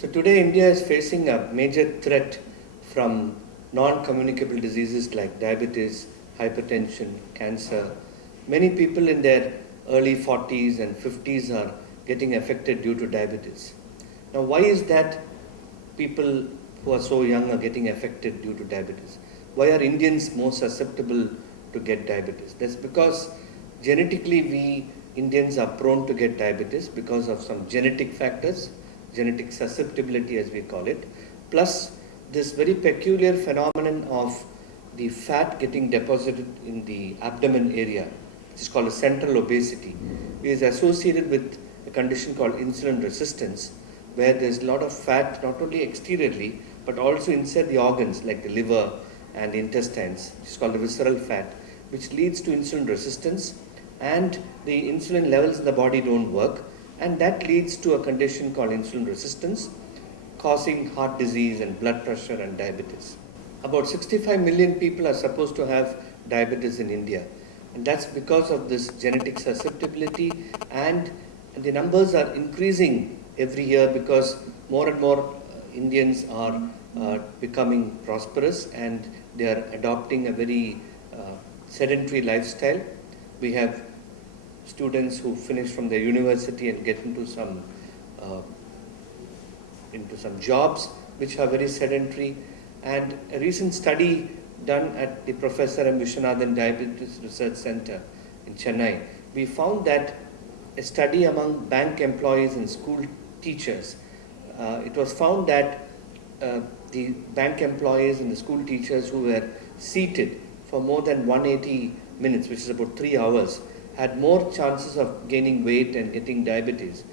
So today India is facing a major threat from non-communicable diseases like diabetes, hypertension, cancer. Many people in their early 40s and 50s are getting affected due to diabetes. Now why is that people who are so young are getting affected due to diabetes? Why are Indians more susceptible to get diabetes? That's because genetically we Indians are prone to get diabetes because of some genetic factors, genetic susceptibility as we call it, plus this very peculiar phenomenon of the fat getting deposited in the abdomen area, which is called a central obesity, is associated with a condition called insulin resistance, where there's a lot of fat not only exteriorly but also inside the organs like the liver and the intestines, which is called the visceral fat, which leads to insulin resistance, and the insulin levels in the body don't work, and that leads to a condition called insulin resistance, causing heart disease and blood pressure and diabetes. About 65 million people are supposed to have diabetes in India, and that's because of this genetic susceptibility, and the numbers are increasing every year because more and more Indians are becoming prosperous and they are adopting a very sedentary lifestyle. We have students who finish from their university and get into some jobs which are very sedentary. And a recent study done at the Professor M. Viswanathan Diabetes Research Center in Chennai, we found that a study among bank employees and school teachers, it was found that the bank employees and the school teachers who were seated for more than 180 minutes, which is about 3 hours, had more chances of gaining weight and getting diabetes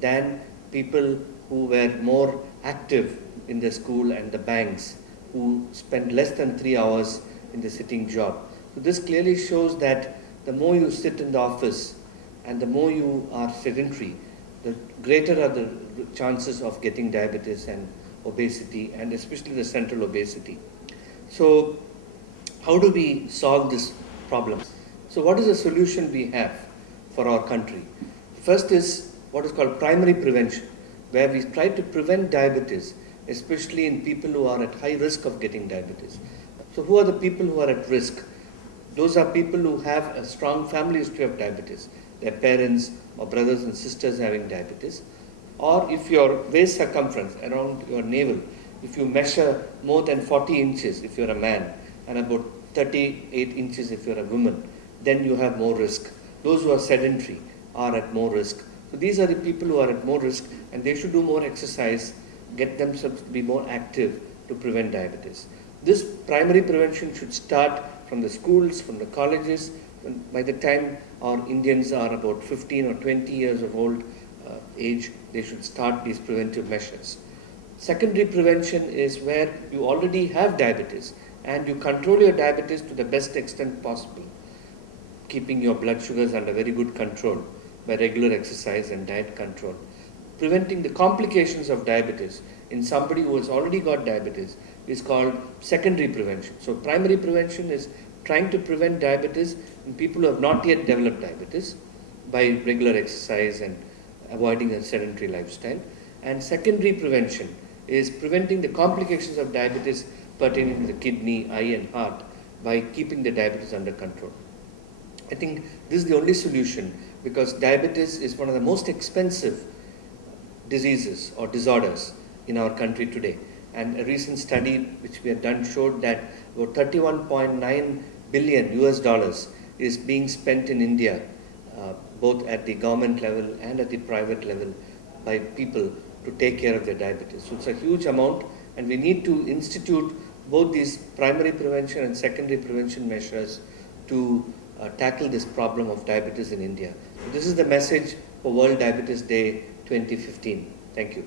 than people who were more active in the school and the banks, who spent less than 3 hours in the sitting job. So this clearly shows that the more you sit in the office and the more you are sedentary, the greater are the chances of getting diabetes and obesity, and especially the central obesity. So how do we solve this problem? So what is the solution we have for our country? First is what is called primary prevention, where we try to prevent diabetes, especially in people who are at high risk of getting diabetes. So who are the people who are at risk? Those are people who have a strong family history of diabetes, their parents or brothers and sisters having diabetes. Or if your waist circumference around your navel, if you measure more than 40 inches if you're a man and about 38 inches if you're a woman, then you have more risk. Those who are sedentary are at more risk. So these are the people who are at more risk, and they should do more exercise, get themselves to be more active to prevent diabetes. This primary prevention should start from the schools, from the colleges. By the time our Indians are about 15 or 20 years of old age, they should start these preventive measures. Secondary prevention is where you already have diabetes and you control your diabetes to the best extent possible, keeping your blood sugars under very good control by regular exercise and diet control. Preventing the complications of diabetes in somebody who has already got diabetes is called secondary prevention. So primary prevention is trying to prevent diabetes in people who have not yet developed diabetes by regular exercise and avoiding a sedentary lifestyle. And secondary prevention is preventing the complications of diabetes pertaining to the kidney, eye and heart by keeping the diabetes under control. I think this is the only solution, because diabetes is one of the most expensive diseases or disorders in our country today. And a recent study which we have done showed that about 31.9 billion US dollars is being spent in India, both at the government level and at the private level, by people to take care of their diabetes. So it's a huge amount, and we need to institute both these primary prevention and secondary prevention measures to tackle this problem of diabetes in India. So this is the message for World Diabetes Day 2015. Thank you.